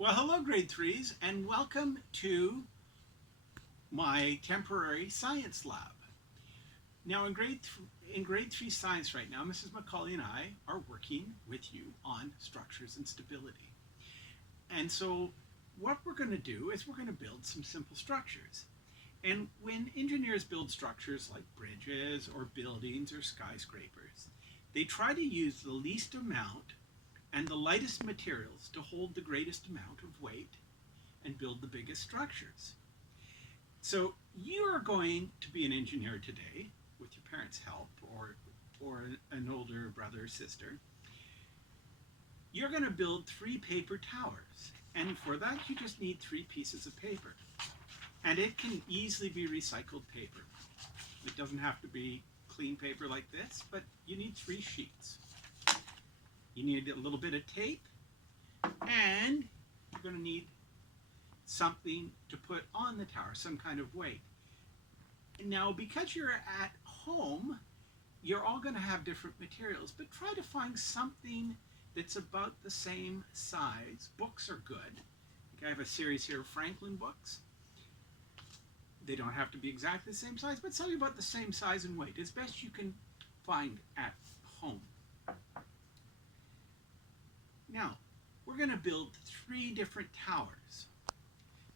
Well, hello, grade threes, and welcome to my temporary science lab. Now, in grade three science right now, Mrs. Macaulay and I are working with you on structures and stability. And so, what we're going to do is we're going to build some simple structures. And when engineers build structures like bridges or buildings or skyscrapers, they try to use the least amount and the lightest materials to hold the greatest amount of weight and build the biggest structures. So you are going to be an engineer today with your parents' help or an older brother or sister. You're going to build 3 paper towers. And for that you just need 3 pieces of paper. And it can easily be recycled paper. It doesn't have to be clean paper like this, but you need 3 sheets. You need a little bit of tape, and you're going to need something to put on the tower, some kind of weight. Now, because you're at home, you're all going to have different materials, but try to find something that's about the same size. Books are good. I have a series here of Franklin books. They don't have to be exactly the same size, but something about the same size and weight, as best you can find at home. Now, we're going to build 3 different towers.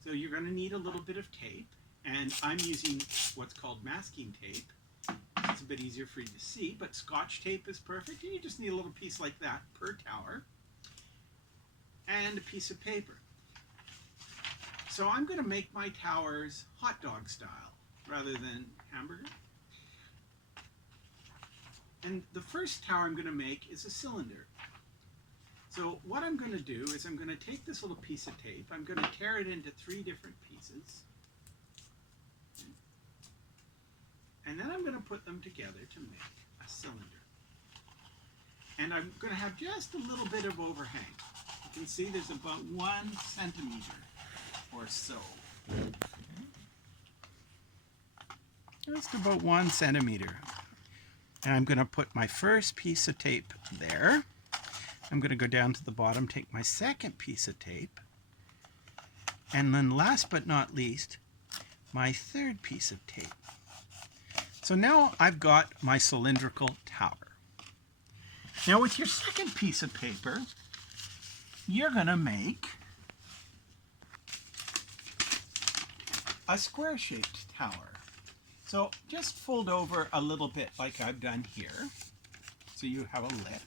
So you're going to need a little bit of tape, and I'm using what's called masking tape. It's a bit easier for you to see, but Scotch tape is perfect, and you just need a little piece like that per tower, and a piece of paper. So I'm going to make my towers hot dog style rather than hamburger. And the first tower I'm going to make is a cylinder. So what I'm going to do is I'm going to take this little piece of tape, I'm going to tear it into 3 different pieces, and then I'm going to put them together to make a cylinder. And I'm going to have just a little bit of overhang. You can see there's about 1 centimeter or so. Just about 1 centimeter. And I'm going to put my first piece of tape there. I'm going to go down to the bottom, take my second piece of tape, and then last but not least, my third piece of tape. So now I've got my cylindrical tower. Now with your second piece of paper, you're going to make a square-shaped tower. So just fold over a little bit like I've done here, so you have a lip.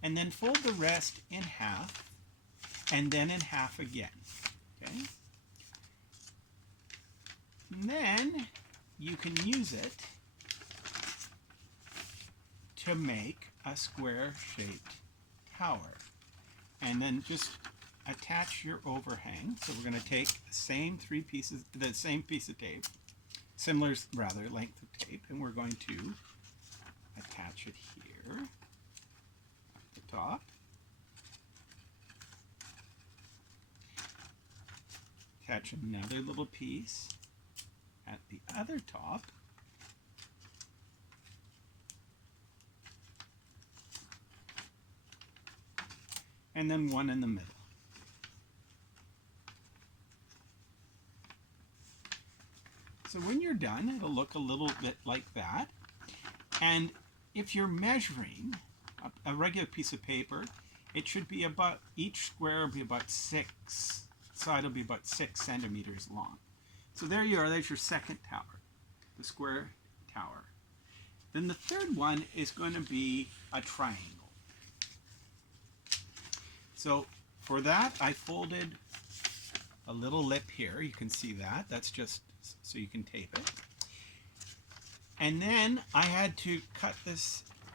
And then fold the rest in half, and then in half again. Okay? And then you can use it to make a square-shaped tower. And then just attach your overhang. So we're going to take the same piece of tape, similar rather length of tape, and we're going to attach it here. Top. Attach another little piece at the other top. And then one in the middle. So when you're done, it'll look a little bit like that. And if you're measuring a regular piece of paper, it should be about, each square will be about 6, side will be about 6 centimeters long. So there you are, there's your second tower, the square tower. Then the third one is going to be a triangle. So for that, I folded a little lip here, you can see that, that's just so you can tape it. And then I had to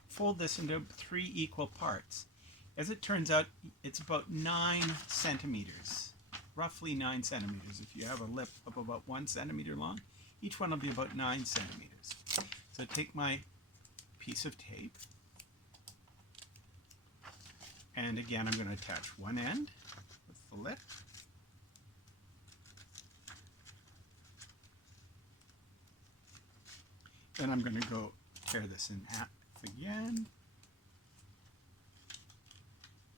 fold this into 3 equal parts. As it turns out, it's about 9 centimeters, roughly 9 centimeters. If you have a lip of about 1 centimeter long, each one will be about 9 centimeters. So take my piece of tape, and again I'm going to attach one end with the lip. Then I'm going to go tear this in half again.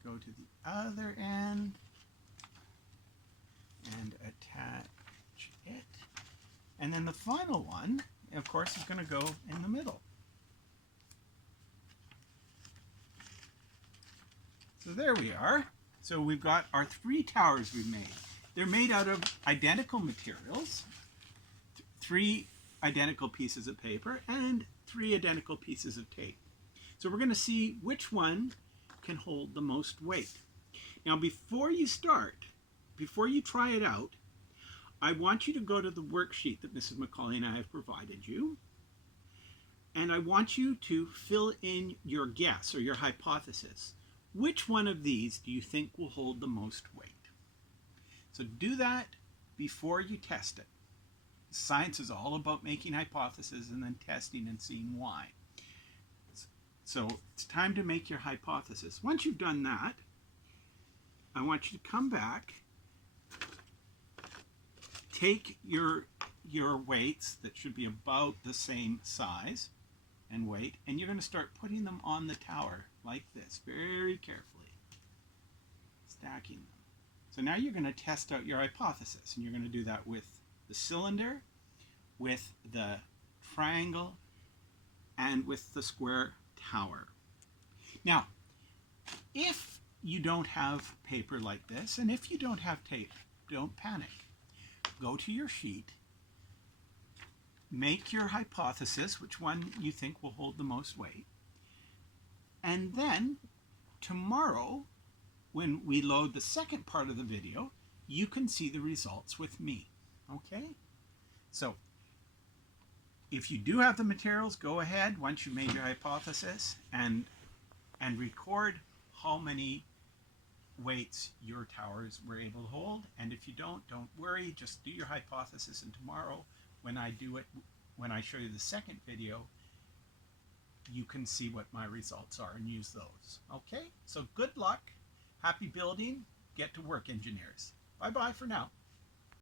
Go to the other end. And then the final one, of course, is going to go in the middle. So there we are. So we've got our 3 towers we've made. They're made out of identical materials, 3 identical pieces of paper, and 3 identical pieces of tape. So we're going to see which one can hold the most weight. Now before you start, before you try it out, I want you to go to the worksheet that Mrs. McCauley and I have provided you, and I want you to fill in your guess or your hypothesis. Which one of these do you think will hold the most weight? So do that before you test it. Science is all about making hypotheses and then testing and seeing why. So it's time to make your hypothesis. Once you've done that, I want you to come back, take your weights that should be about the same size and weight, and you're going to start putting them on the tower like this, very carefully, stacking them. So now you're going to test out your hypothesis, and you're going to do that with the cylinder, with the triangle, and with the square tower. Now, if you don't have paper like this, and if you don't have tape, don't panic. Go to your sheet, make your hypothesis, which one you think will hold the most weight, and then tomorrow, when we load the second part of the video, you can see the results with me, okay? So, if you do have the materials, go ahead once you made your hypothesis and record how many weights your towers were able to hold. And if you don't worry, just do your hypothesis, and tomorrow when I show you the second video, you can see what my results are and use those. Okay, so good luck, happy building, get to work, engineers. Bye-bye for now.